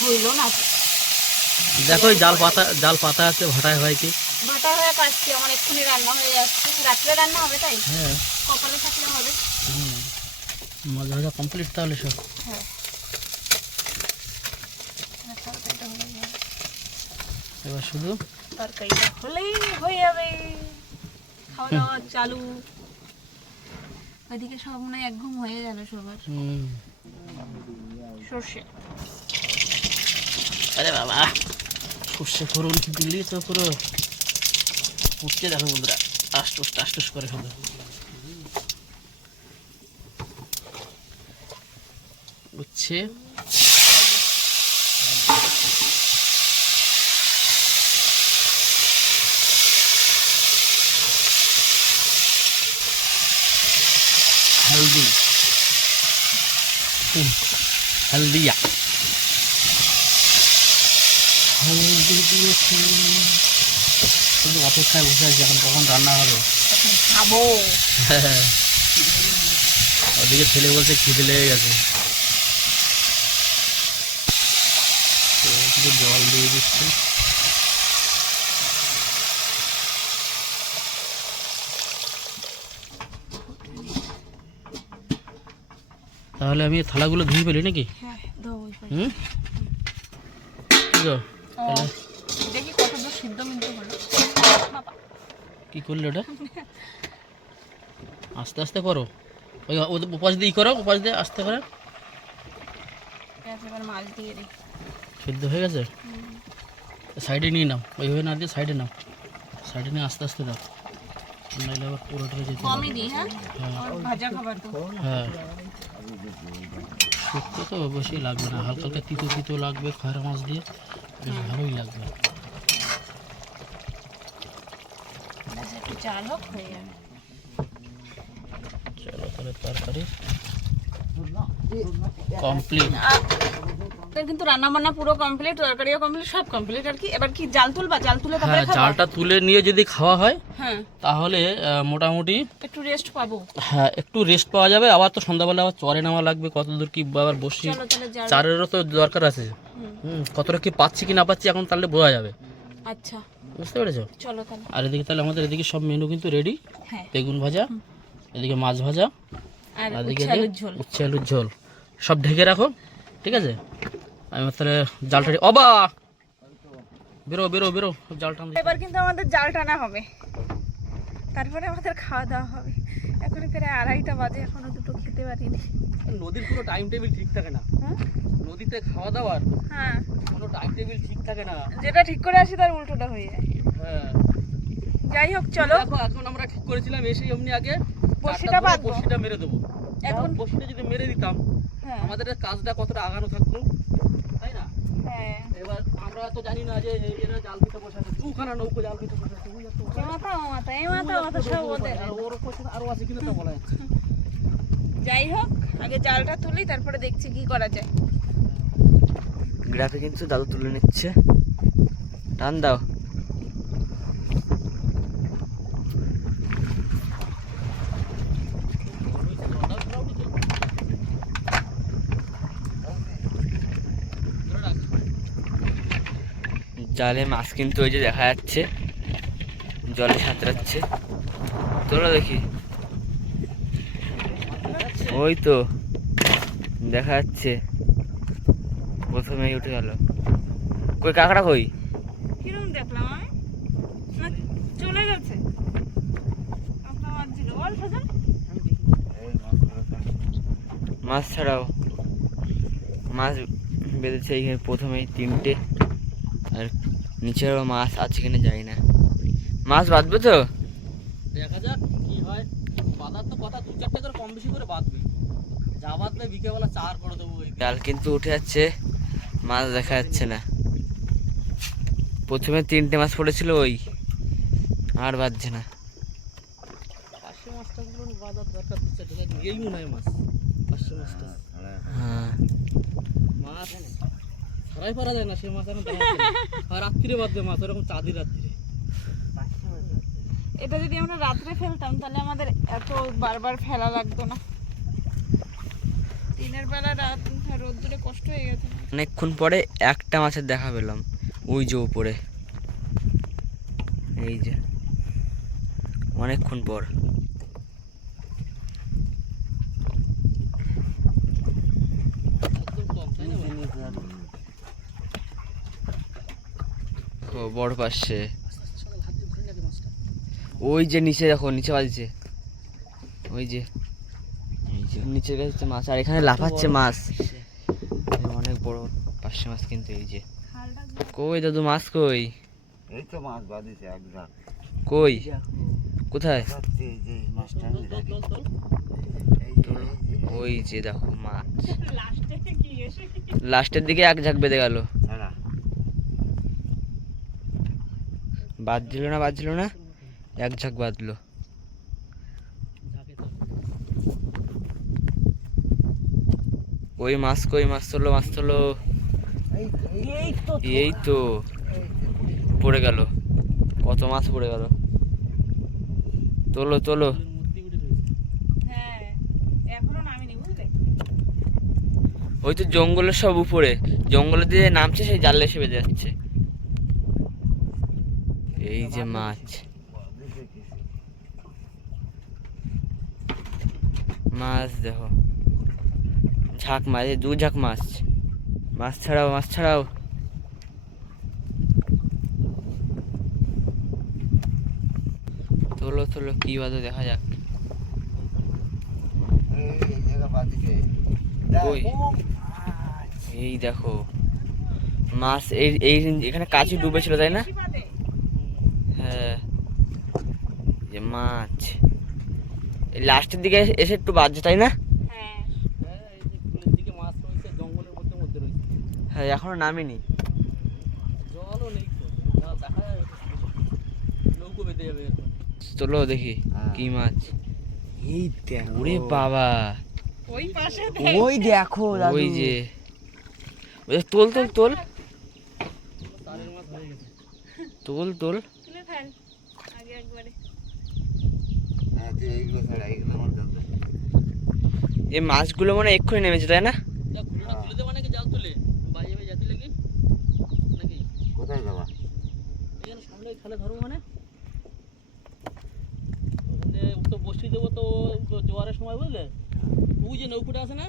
হইলো না দেখো এই জাল পাতা আছে, ভাটায় হয় কি। ভাটা হয়ে পাচ্ছি, আমার এক্ষুনি রান্না হয়ে যাচ্ছে। রাত্রে রান্না হবে, তাই হ্যাঁ, কপালে থাকলে হবে। মাছ ভাজা কমপ্লিট তাহলে সব। হ্যাঁ, তরকারিটা হয়ে যাবে। এবার শুধু তরকারিটা হলেই হয়ে যাবে, খাওয়া দাওয়া চালু। ওইদিকে সব মনে হয় একঘুম হয়ে গেল সবার। সর্ষে, আরে বাবা, সর্ষে ফোড়ন দিল্লি তো পুরো উঠতে দেখো বন্ধুরা, আষ্টুস করে শুধু। উঠছে हल्दी, हल्दिया हल्दी দিয়েছি। শুধু অপেক্ষায় বসে আছি এখন কখন রান্না হবে। খাবো। ওদিকে ছেলে বলছে খিদে লেগে গেছে, তো জল দিয়ে দিচ্ছে। তাহলে আমি এই থালাগুলো ধুয়ে ফেলি নাকি? হ্যাঁ, দাও ওই পাশে। হুম, কি গো? তাহলে দেখি কত দূর সিদ্ধ মিদ্ধ হলো। বাবা, কি করলে ওটা? আস্তে আস্তে করো, ওই উপাস দিয়ে করো, উপাস দিয়ে আস্তে করে। এবার মাছ দিয়ে দিই। সিদ্ধ হয়ে গেছে, সাইডে নিয়ে নাও, ওইভাবে না দিয়ে সাইডে নাও, সাইডে নিয়ে আস্তে আস্তে দাও, নাহলে আবার পুরোটা যেতে পারে। কমই দিই। হ্যাঁ, আর ভাজা খাবার তো। হ্যাঁ, শুক্তো তো বেশি লাগবে না, হালকা হালকা তিতো তিতো লাগবে, খয়রা মাছ দিয়ে বেশ ভালোই লাগবে। একটু চাল হোক, হয়ে যাবে। চলো তাহলে তরকারি কমপ্লিট। কিন্তু রান্না বান্না পুরো কমপ্লিট, তরকারিও কমপ্লিট, সব কমপ্লিট আর কি। এবার কি জাল তুলবা? জাল তুলে তারপরে হ্যাঁ, খাবা? জালটা তুলে নিয়ে যদি খাওয়া হয় হ্যাঁ, তাহলে মোটামুটি একটু রেস্ট পাবো। হ্যাঁ একটু রেস্ট পাওয়া যাবে। আবার তো সন্ধ্যাবেলা আবার চরে নেওয়া লাগবে, কত দূর কি আবার বসি, চলো তাহলে জাল। চারেরও তো দরকার আছে। কতটা কি পাচ্ছি কি না পাচ্ছি এখন তাহলে বোঝা যাবে, আচ্ছা, বুঝতে পেরেছো? চলো তাহলে। আর এদিকে তাহলে আমাদের এদিকে সব মেনু কিন্তু রেডি। হ্যাঁ, বেগুন ভাজা, এদিকে মাছ ভাজা, আর আর এদিকে উচ্ছে আলুর ঝোল। উচ্ছে আলুর ঝোল, সব ঢেকে রাখো, ঠিক আছে? আমি তাহলে জালটা অবা বেরো বেরো বেরো, জালটা এবার কিন্তু আমাদের জাল টানা হবে, তারপরে আমাদের খাওয়া দাওয়া হবে। এখন প্রায় 2:30টা বাজে, এখনো দুটো খেতে পারিনি। নদীর পুরো টাইম টেবিল ঠিক থাকে না, হ্যাঁ, নদীতে খাওয়া দাওয়ার হ্যাঁ, কোনো টাইম টেবিল ঠিক থাকে না। যেটা ঠিক করে আসি তার উল্টোটা হয়ে যায়। হ্যাঁ, যাই হোক, চলো। দেখো এখন আমরা ঠিক করেছিলাম এসে এমনি আগে বড়শিটা বাঁধবো। বড়শিটা মেরে দেবো। এখন- এখন বড়শিটা যদি মেরে দিতাম হ্যাঁ, আমাদের কাজটা কতটা আগানো থাকতো, তাই না? হ্যাঁ, এবার আমরা তো জানি না যে এরা জাল পিঠে বসাচ্ছে, দুখানা নৌকো জাল পিঠে বসাচ্ছে, ওই একটা এ মাথা ও মাথা, এই মাথা ও মাথা সব ওদের। আর ওর পাশে আরো আছে কিনা তা বলা যাচ্ছে না। যাই হোক, আগে জালটা তুলি, তারপরে দেখছি কি করা যায়। গ্রাফে কিন্তু দাদু তুলে নিচ্ছে, টান দাও। জালে মাছ কিন্তু ওই যে দেখা যাচ্ছে, জলে সাঁতরাচ্ছে। তোরা দেখি, ওই তো দেখা যাচ্ছে, প্রথমেই উঠে গেল। কই কাঁকড়া কই? কিরকম দেখলাম আমি, না চলে গেছে। কাঁকড়া মাছ ছিল, বল সজন। মাছ ছাড়াও মাছ বেঁধেছে এইখানে প্রথমেই 3টে, আর নিচেরও মাছ আছে কিনা জানি না। মাছ বাঁধবে তো? দেখা যাক কি হয়। বাঁধার তো কথা 2-4টে করে কম বেশি করে বাঁধবে, যা বাঁধবে বিকেলবেলা 4 করে দেবো। ওই জাল কিন্তু উঠে যাচ্ছে, মাছ দেখা যাচ্ছে না। প্রথমে 3টে মাছ পড়েছিল, ওই আর বাঁধছে না। পার্শে মাছটা গুলো বাঁধার দরকার 2-4টে, এই মনে হয় মাছ পার্শে মাছটা। হ্যাঁ মাছ ছাড়াই পারা যায় না, সে মাছ এখন দেখা যাচ্ছে না। আর রাত্রিরে বাঁধবে মাছ, ওরকম চাঁদির রাত্রিরে। এটা যদি আমরা রাত্রে ফেলতাম তাহলে আমাদের এত বারবার ফেলা লাগতো না। দিনের বেলা রোদ্দুরে কষ্ট হয়ে গেছে। অনেকক্ষণ পরে একটা মাছের দেখা পেলাম, ওই যে উপরে, এই যে অনেকক্ষণ পর। একদম কম, তাই না ভাই? ও বড় পাশে, ওই যে নিচে দেখো, নিচে বাজছে, ওই যে নিচে গেছে মাছ, আর এখানে লাফাচ্ছে মাছ। অনেক বড় পার্শে মাছ কিন্তু। এই যে কই দাদু মাছ কই? এই তো মাছ বাঁধিছে একদম। কই কোথায়? এই যে মাছটা আমি দেখি। ওই যে দেখো মাছ, লাস্টে কি এসে লাস্টের দিকে এক ঝাঁক বেঁধে গেল। ছাড়া বাঁধছিল না, এক ঝাঁক বাঁধলো। ওই মাছ কই? মাছ তোলো। এই তো পড়ে গেল, কত মাছ পড়ে গেল। তোলো। হ্যাঁ এখনো নামিনি বুঝলে। ওই তো জঙ্গলের সব উপরে, জঙ্গলে দিয়ে নামছে, সেই জালে এসে বেঁধে যাচ্ছে। এই যে মাছ, মাছ দেখো, ঝাঁক মাছ, 2 ঝাঁক মাছ। মাছ ছাড়াও। তোলো কি বাদে দেখা যাক। এই জায়গা বাঁধিছে। কই? এই দেখো মাছ, এই এখানে কাছে ডুবেছিল তাই না? হ্যাঁ যে মাছ এই লাস্টের দিকে এসে একটু বাজছে তাই না? হ্যাঁ হ্যাঁ, এই যে ফুলের দিকে মাছ রয়েছে, জঙ্গলের মধ্যে রয়েছে। হ্যাঁ এখনো নামিনি। জলও নেই তো, যা দেখা যাবে নৌকো বেঁধে যাবে এখন। তোলো দেখি কি মাছ। এই দেখো, ওরে বাবা, ওই পাশে ওই দেখো দাদু। ওই যে তোল তারের মাছ হয়ে গেছে। তোল তুলে ফেল আগে একবারে। হ্যাঁ তুই এইগুলো ছাড়া, এইগুলো আমার জানতো। এই মাছগুলো মনে হয় এক্ষুনি নেমেছে তাই না? যা খুলে তুলে দেবো নাকি জাল তুলে বাইরে যেতে লাগি নাকি? কোথায় যাবা? এখানে সামনে খালে ধরবো, মানে ওখানে তো বসিয়ে দেবো তো জোয়ারের সময়, বুঝলে? ওই যে নৌকোটা আছে না,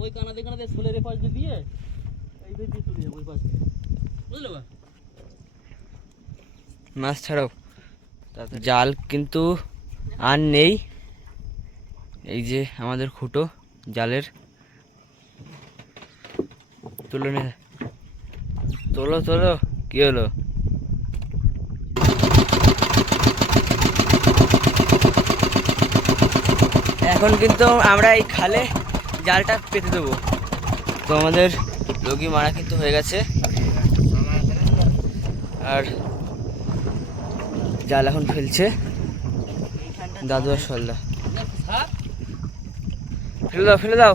ওই কানাতে ফুলের এ পাশ দিয়ে এই দিয়ে চলে যাবো ওই পাশ দিয়ে, বুঝলে বা? মাছ ছাড়াও। জাল কিন্তু আর নেই। এই যে আমাদের খুঁটো জালের, তোলো কি হলো? এখন কিন্তু আমরা এই খালে জালটা পেতে দেবো। তো আমাদের লগি মারা কিন্তু হয়ে গেছে, আর জাল এখন ফেলছে দাদু আর সল্লা। ফেলে দাও।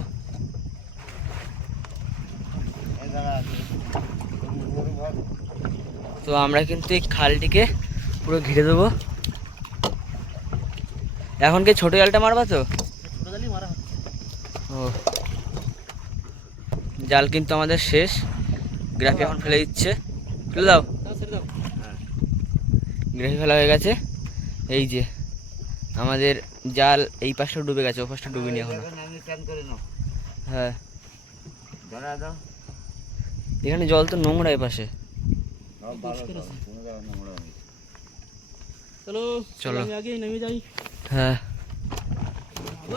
তো আমরা কিন্তু এই খালটিকে পুরো ঘিরে দেবো। এখন কি ছোট জালটা মারবা তো? ছোটো জালই মারা হচ্ছে। ও জাল কিন্তু আমাদের শেষ, গ্রাফি এখন ফেলে দিচ্ছে। ফেলে দাও, ছেড়ে দাও। গ্রাফি ফেলা হয়ে গেছে। এই যে আমাদের জাল এই পাশটা ডুবে গেছে, ও পাশটা ডুবিনি এখন। হ্যাঁ এখানে জল তো নোংরা এই পাশে। চলো চলো। আমি আগে নেমে যাই। হ্যাঁ ও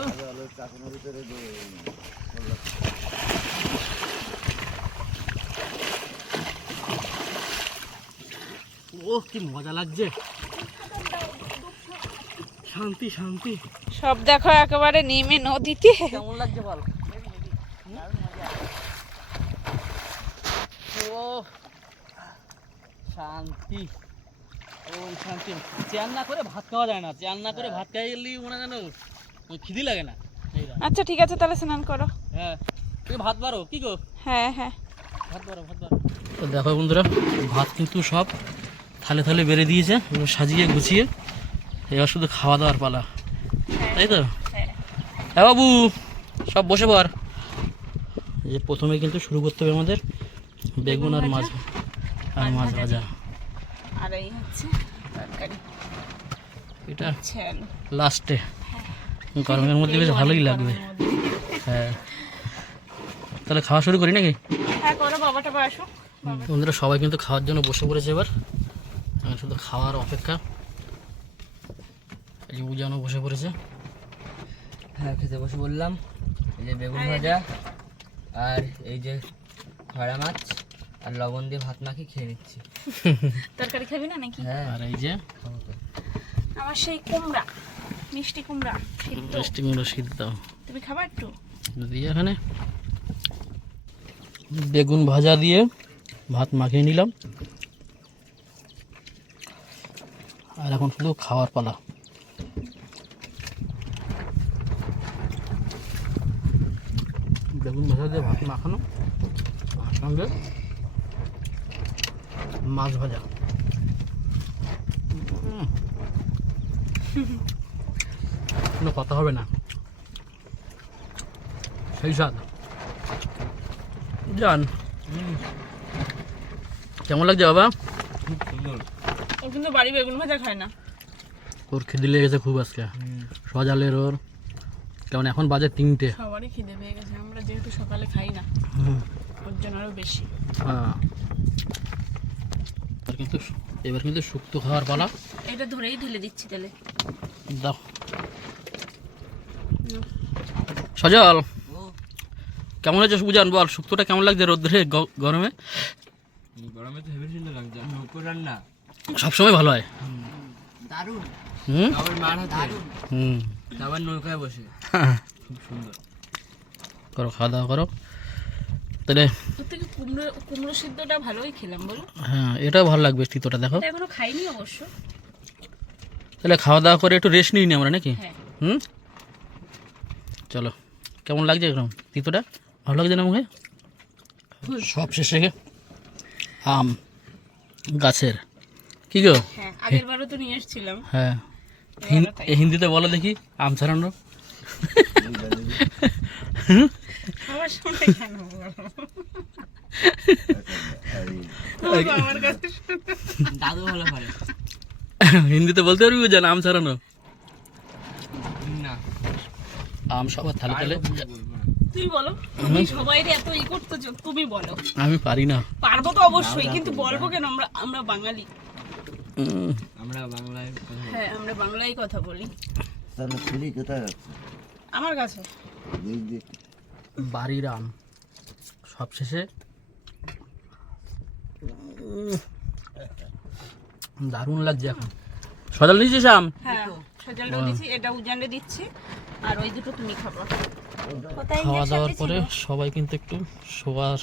কি মজা লাগছে, শান্তি শান্তি। সব দেখো একেবারে নেমে নদীতে। কেমন লাগছে বল? ও শান্তি, ওম শান্তি। চেয়ার না করে ভাত খাওয়া যায় না, চেয়ার না করে ভাত খাই গেলেই মনে জানো ওই খিদি লাগে না। আচ্ছা ঠিক আছে, তাহলে স্নান করো। হ্যাঁ তুমি ভাত বারো কি গো? হ্যাঁ হ্যাঁ, ভাত বারো ভাত বারো। তো দেখো বন্ধুরা, ভাত কিন্তু সব থালে থালে বেড়ে দিয়েছে, এবার সাজিয়ে গুছিয়ে এবার শুধু খাওয়া দাওয়ার পালা, তাই তো? হ্যাঁ বাবু, সব বসে পর। এই যে প্রথমে কিন্তু শুরু করতে হবে আমাদের বেগুন আর মাছ ভাজা। আর এই হচ্ছে তরকারি, এটা ছেল লাস্টে গরমের মধ্যে বেশ ভালোই লাগবে। হ্যাঁ তাহলে খাওয়া শুরু করি নাকি? হ্যাঁ করো, বাবাটা আসো। বন্ধুরা সবাই কিন্তু খাওয়ার জন্য বসে পড়েছে, এবার শুধু খাওয়ার অপেক্ষা। এই যে উজানও বসে পড়েছে। হ্যাঁ খেতে বসে বললাম। এই যে বেগুন ভাজা আর এই যে খরা মাছ আর লবণ দিয়ে ভাত মাখিয়ে খেয়ে নিচ্ছি। তরকারি খাবি না নাকি? হ্যাঁ আর এই যে আমার সেই কুমড়া, মিষ্টি কুমড়া সিদ্ধ। মিষ্টি কুমড়ো সিদ্ধ তুমি খাবার একটু? দিয়ে এখানে বেগুন ভাজা দিয়ে ভাত মাখিয়ে নিলাম, আর এখন শুধু খাওয়ার পালা। বেগুন ভাজা দিয়ে ভাত মাখানো, আর সঙ্গে মাছ ভাজা। কোনো কথা হবে না, সেই স্বাদ। জান কেমন লাগছে বাবা? ও কিন্তু বাড়ি বেগুন ভাজা খায় না। ওর খিদে লেগেছে খুব আজকে, সজালের ওর। কেমন এখন বাজে 3টে। সবারই খিদে পেয়ে গেছে, আমরা যেহেতু সকালে খাই না ওর জন্য আরো বেশি। হ্যাঁ কিন্তু এবার কিন্তু শুক্তো খাওয়ার পালা। এটা ধরেই ঢেলে দিচ্ছি তাহলে। দাও সজল, কেমন হয়েছে সুজান বল? শুক্তোটা কেমন লাগছে রোদ্রে গরমে? গরমে তো হেভি সুন্দর লাগছে। নৌকো রান্না সবসময় ভালো হয়। দারুণ। হুম আবার মার হাতে হুম, আবার নৌকায় বসে খুব সুন্দর। করো, খাওয়া দাওয়া করো তাহলে। ওর থেকে কুমড়ো সিদ্ধটা ভালোই খেলাম বলো। হ্যাঁ এটাও ভালো লাগবে, তিতোটা দেখো। এটা এখনো খাইনি অবশ্য। তাহলে খাওয়া দাওয়া করে একটু রেস্ট নিই নি আমরা নাকি? হ্যাঁ হুম চলো। কেমন লাগছে এখন তিতোটা? ভালো লাগছে না মুখে? সব শেষে আম গাছের, কি গো? হ্যাঁ, আগের বারও তো নিয়ে এসেছিলাম। হ্যাঁ হিন্দিতে বলো দেখি, আম ছাড়ানো। আমার সামনে কেন বলো? আমার কাছে দাদু ভালো পারে। হিন্দিতে বলতে পারবি জান আম ছাড়ানো? না আম সবার থালে থালে। তুমি বলো, তুমি সবাই এত ই করতেছো, তুমি বলো। আমি পারি না। পারবো তো অবশ্যই, কিন্তু বলবো কেন? আমরা বাঙালি। আমরা বাংলায় কথা বলি। হ্যাঁ আমরা বাংলায় কথা বলি। তাহলে ফ্রি কোথায় যাচ্ছে? আমার কাছে বাড়ির আম সব শেষে দারুণ লাগছে এখন। সজাল নিয়েছিস আম? হ্যাঁ সজালটাও দিচ্ছি, এটা উজানে দিচ্ছি, আর ওই দুটো তুমি খাবা। কোথায় খাওয়া গিয়ে দাওয়ার সাথে পরে ছিল? সবাই কিন্তু একটু শোয়ার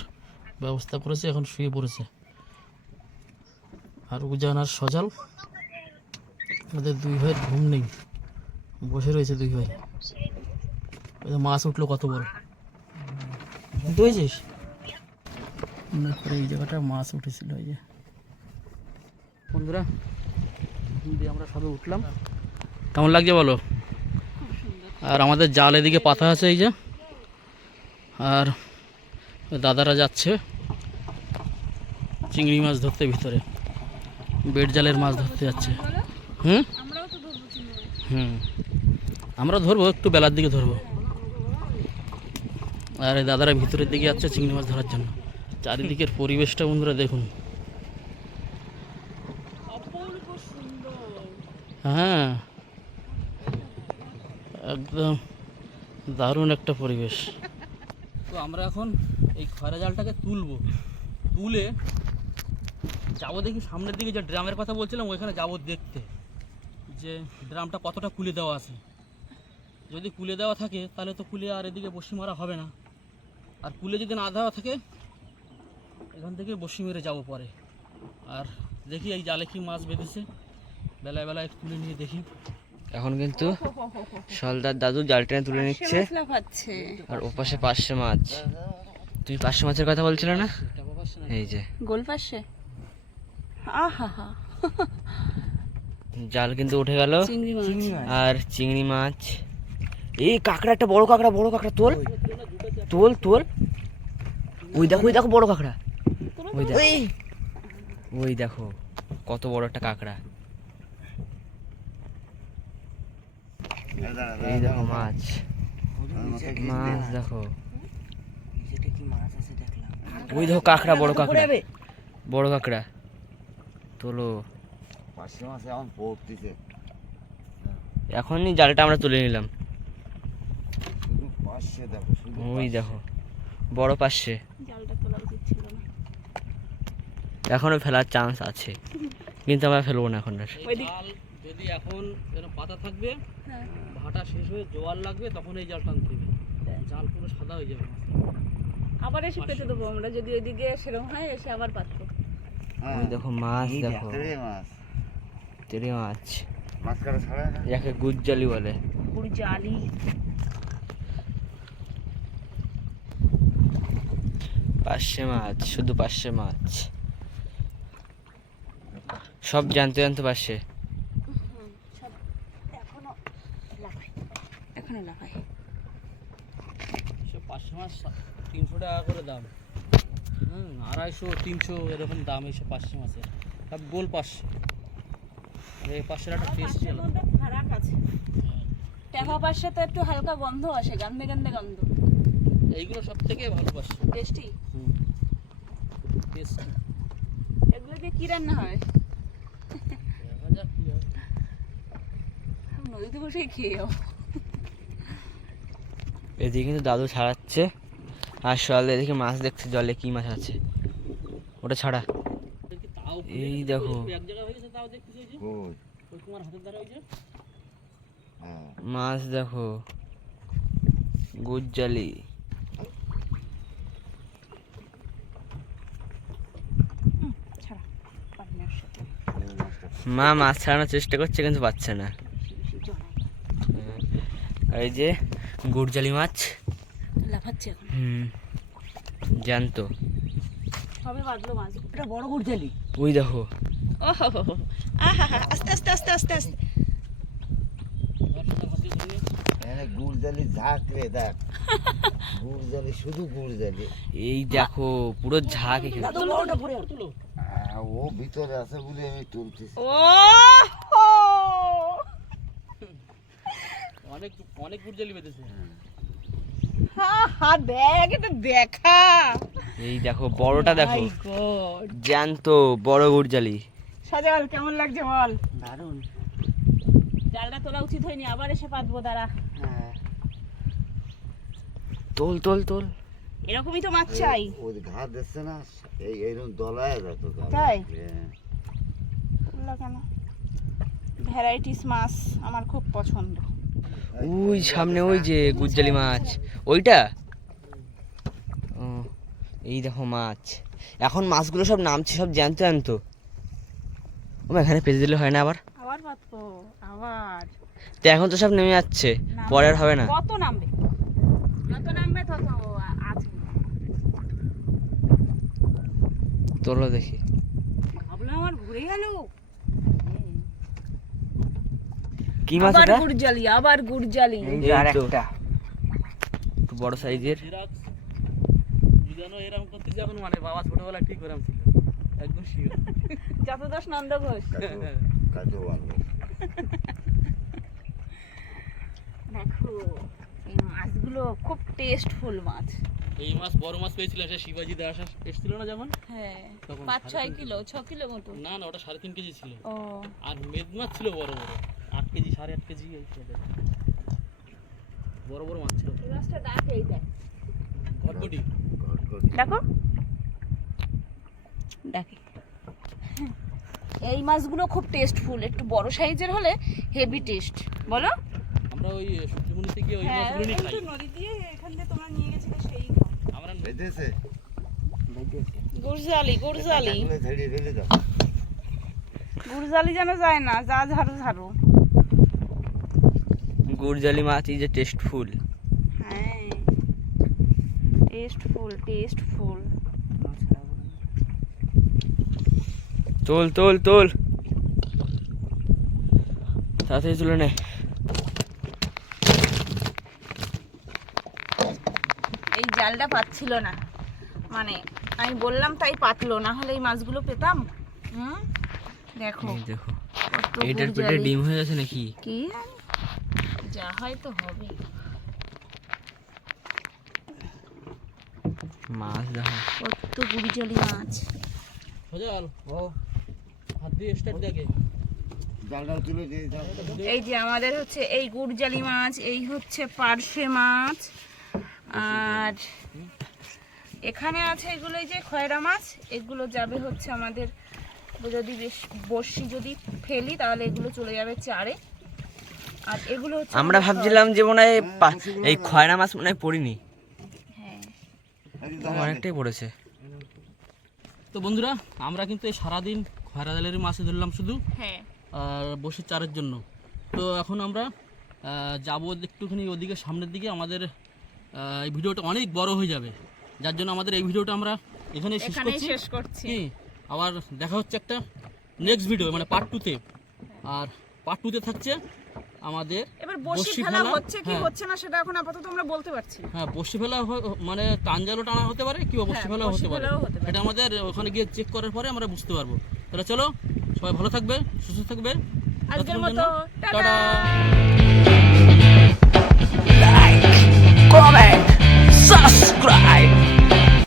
ব্যবস্থা করেছে, এখন শুয়ে পড়েছে। আর উজান আর সজাল ওদের দুই ভাইয়ের ঘুম নেই, বসে রয়েছে দুই ভাই। ওই যে মাছ উঠলো কত বড়, বুঝতে পেরেছিস? এই জায়গাটা মাছ উঠেছিল। এই যে বন্ধুরা দিয়ে আমরা সবে উঠলাম, কেমন লাগছে বলো? আর আমাদের জাল এদিকে পাতা আছে এই যে, আর দাদারা যাচ্ছে চিংড়ি মাছ ধরতে ভিতরে, বেড জালের মাছ ধরতে যাচ্ছে। হুম হুম আমরা ধরবো, একটু বেলার দিকে ধরবো। আর এই দাদারা ভিতরের দিকে যাচ্ছে চিংড়ি মাছ ধরার জন্য। চারিদিকের পরিবেশটা বন্ধুরা দেখুন। হ্যাঁ একদম দারুণ একটা পরিবেশ। তো আমরা এখন এই খয়রা জালটাকে তুলে যাবো দেখি সামনের দিকে যে ড্রামের কথা বলছিলাম ওইখানে যাবো দেখতে যে ড্রামটা কতটা কুলে দেওয়া আছে। যদি কুলে দেওয়া থাকে তাহলে তো কুলে আর এদিকে বসি মারা হবে না, আর কুলে যদি না দেওয়া থাকে এখান থেকে বসি মেরে যাবো পরে। আর দেখি এই জালে কি মাছ বেঁধেছে, বেলায় বেলায় তুলে নিয়ে দেখি। এখন কিন্তু সলদার দাদু জাল টেনে তুলে নিচ্ছে, লাফাচ্ছে আর ওপাশে পার্শে মাছ। তুমি পার্শে মাছের কথা বলছিলে না? এই যে গোল পাশে। আহা হা, জাল কিন্তু উঠে গেল, চিংড়ি মাছ। আর চিংড়ি মাছ। এই কাঁকড়া, একটা বড় কাঁকড়া, বড় কাঁকড়া, তোল তোল তোল। ওই দেখো, ওই দেখো বড় কাঁকড়া, ওই দেখো, ওই দেখো কত বড় একটা কাঁকড়া। এই দেখো মাছ, মাছ দেখো, ওই দেখো কাঁকড়া, বড় কাঁকড়া, বড় কাঁকড়া তোলো। পার্শে মাছ এখন পড়তেছে, এখনই জালটা আমরা তুলে নিলাম। শুধু পার্শে দেখো, শুধু ওই দেখো বড় পার্শে, জালটা তোলা উচিত ছিল না। এখনো ফেলার চান্স আছে, কিন্তু আমরা ফেলবো না এখন আর। এই জাল যদি এখন এরকম পাতা থাকবে, ভাটা শেষ হয়ে জোয়ার লাগবে, তখন এই জাল টানতে হবে, জাল পুরো সাদা হয়ে যাবে। আবার এসে পেতে দেবো আমরা, যদি ওইদিকে সেরকম হয় এসে আবার পাতবো। ওই দেখো মাছ, এই দেখো তেড়ে মাছ, তেড়ে মাছ, মাছ কাটা ছাড়া না। যাকে গুজ্জালি বলে। পুরো জালি। পার্শে মাছ, শুধু পার্শে মাছ, সব জানতে জানতে পার্শে। এখনো লাফাই। সে পার্শে মাছ 300 টাকা করে দাম, 250, 300 এরকম দাম এইসব পার্শে মাছের। সব গোল পার্শে, এই পার্শের একটা টেস্ট ছিল। ফারাক আছে। টেপা পাশে তো একটু হালকা গন্ধ আসে, গান্দে গান্দে গন্ধ। এইগুলো সব থেকে ভালো পার্শে, টেস্টি। টেস্ট। এগুলো দিয়ে কি রান্না হয়? দেখা যাক কি হয়। নদীতে বসে খেয়ে যাও। এদিকে কিন্তু দাদু ছাড়াচ্ছে, আর সোয়াল এদিকে মাছ দেখছে জলে কি মাছ আছে, ওটা ছাড়া। দেখি তাও এই দেখো এক জায়গায় হয়ে গেছে, তাও দেখতেছি এই যে কই? ওই তোমার হাতের দ্বারা ওই যে হ্যাঁ, মাছ দেখো, গুজ্জালি। ছাড়া পানির সাথে এই মাছটা মা মাছ ছাড়ানোর চেষ্টা করছে কিন্তু পাচ্ছে না। বেশি জড়াই। আর এই যে গুড়জালি মাছ, লাফাচ্ছে এখন। জানতো সবে বাঁধলো মাছ। এটা বড় গুড়জালি, ওই দেখো। ওহো, আহা হা, আস্তে আস্তে আস্তে আস্তে আস্তে। এখানে গুড় জালি ঝাঁকলে দেখ, গুড় জালি, শুধু গুড় জালি। এই দেখো পুরো ঝাঁক এখানে। ও ভিতরে আছে বলে আমি তুলতেছি। ও অনেক অনেক গুড়জালি বেঁধেছে। হা দেখ, এটা দেখা। এই দেখো বড়টা দেখো, My God! জ্যান্ত বড় গুড়জালি। সাজাল কেমন লাগছে বল? দারুণ। জালটা তোলা উচিত হয়নি, আবার এসে পাতবো দাঁড়া। তোল তোল তোল। এরকমই তো মাছ চাই। ওই ঘাট দিচ্ছে না, এইরকম দলায় যেত। তাই? কেন? ভ্যারাইটিস মাছ আমার খুব পছন্দ। ওই সামনে ওই যে গুজ্জালি মাছ, ওইটা। ও, এই দেখো মাছ। এখন মাছগুলো সব নামছে, সব জ্যান্ত জ্যান্ত। ও এখানে পেতে দিলে হয় না আবার? আবার পাতবো, আবার। তো এখন তো সব নেমে যাচ্ছে, পরে আর হবে না। কত নামবে? যত নামবে তত আছে। তোলো দেখি। ভাবলাম আমার ঘুরে গেল। কি মাছ আবার এটা? গুড়জালি, আবার গুড়জালি। এই তো। একটু বড় সাইজের। জিরাক্স বুঝানো এরকম করতে যখন মানে বাবা ছোটবেলায় ঠিক ওরকম ছিল, একদম শিওর। যত দোষ নন্দ ঘোষ। কাজু ভালো। দেখো এই মাছগুলো খুব টেস্টফুল মাছ। এই মাছ বড় মাছ পেয়েছিলাম, সে শিবাজি দাস এসেছিল না যখন, হ্যাঁ, তখন 5-6 কিলো, 6 কিলো মতো। না না ওটা 3.5 কেজি ছিল। ও, আর মেদ মাছ ছিল বড় বড়, 8 কেজি 8.5 কেজি এই ছিল। বড় বড় মাছ ছিল। এই মাছটা ডাকে, এই দেখ ঘটঘটি। দেখো ডাকে। এই মাছগুলো খুব টেস্টফুল, একটু বড় সাইজের হলে হেভি টেস্ট। বলো আমরা ওই সূর্যমণিতে গিয়ে ওই হ্যাঁ, মাছগুলো নিয়ে খাই। নদী দিয়ে এখান থেকে তোমরা নিয়ে গেছিলে সেই আমরা বেঁধেছে গুড়জালি গুড়জালি এগুলো ঝেড়ে ফেলে দাও। গুড়জালি যেন যায় না, যা ঝাড়ু ঝাড়ু। গুড়জালি মাছ ইজ এ টেস্টফুল। হ্যাঁ টেস্টফুল টেস্টফুল। তোল তোল তোল, তাড়াতাড়ি তুলে নে। এই জালটা পাচ্ছিল না, মানে আমি বললাম তাই পাতলো, না হলে এই মাছগুলো পেতাম। দেখো এই দেখো, কত এইটার পেটে গুড়জালি। ডিম হয়ে গেছে নাকি? কি জানি, যা হয় তো হবে। মাছ দেখো, কত গুড়জালি মাছ। সজল ও হাত দিয়ে স্টার্ট দেখে জালটা তুলে দিয়ে দাও। এই যে আমাদের হচ্ছে এই গুড়জালি মাছ, এই হচ্ছে পার্শে মাছ, আর এখানে আছে এগুলো এই যে খয়রা মাছ। এগুলো যাবে হচ্ছে আমাদের, যদি বেশ বড়শি যদি ফেলি তাহলে এগুলো চলে যাবে চারে। আর এগুলো হচ্ছে আমরা আমাদের ভাবছিলাম যে মনে হয় এই খয়রা মাছ মনে হয় পড়িনি, হ্যাঁ অনেকটাই পড়েছে। তো বন্ধুরা আমরা কিন্তু এই সারাদিন খয়রা জালের মাছ ধরলাম শুধু, হ্যাঁ আর বসে চারের জন্য। তো এখন আমরা যাবো একটুখানি ওদিকে সামনের দিকে। আমাদের এই ভিডিওটা অনেক বড় হয়ে যাবে, যার জন্য আমাদের এই ভিডিওটা আমরা এখানেই শেষ এখানেই করছি। শেষ করছি। কি আবার দেখা হচ্ছে একটা নেক্সট ভিডিও, মানে পার্ট 2-তে। আর পার্ট 2-তে থাকছে আমাদের এবার বড়শি বড়শি ফেলা ফেলা, হচ্ছে কি হ্যাঁ। হচ্ছে না সেটা এখন আপাতত আমরা বলতে পারছি না। হ্যাঁ বড়শি ফেলা মানে টানজালও টানা হতে পারে, কি বড়শি হ্যাঁ, ফেলাও বড়শি হতে পারে। ফেলাও হতে পারে। এটা আমাদের ওখানে গিয়ে চেক করার পরে আমরা বুঝতে পারবো। তাহলে চলো সবাই ভালো থাকবে, সুস্থ থাকবে। আজকের ততক্ষণের মতো জন্য টাটা। টাটা।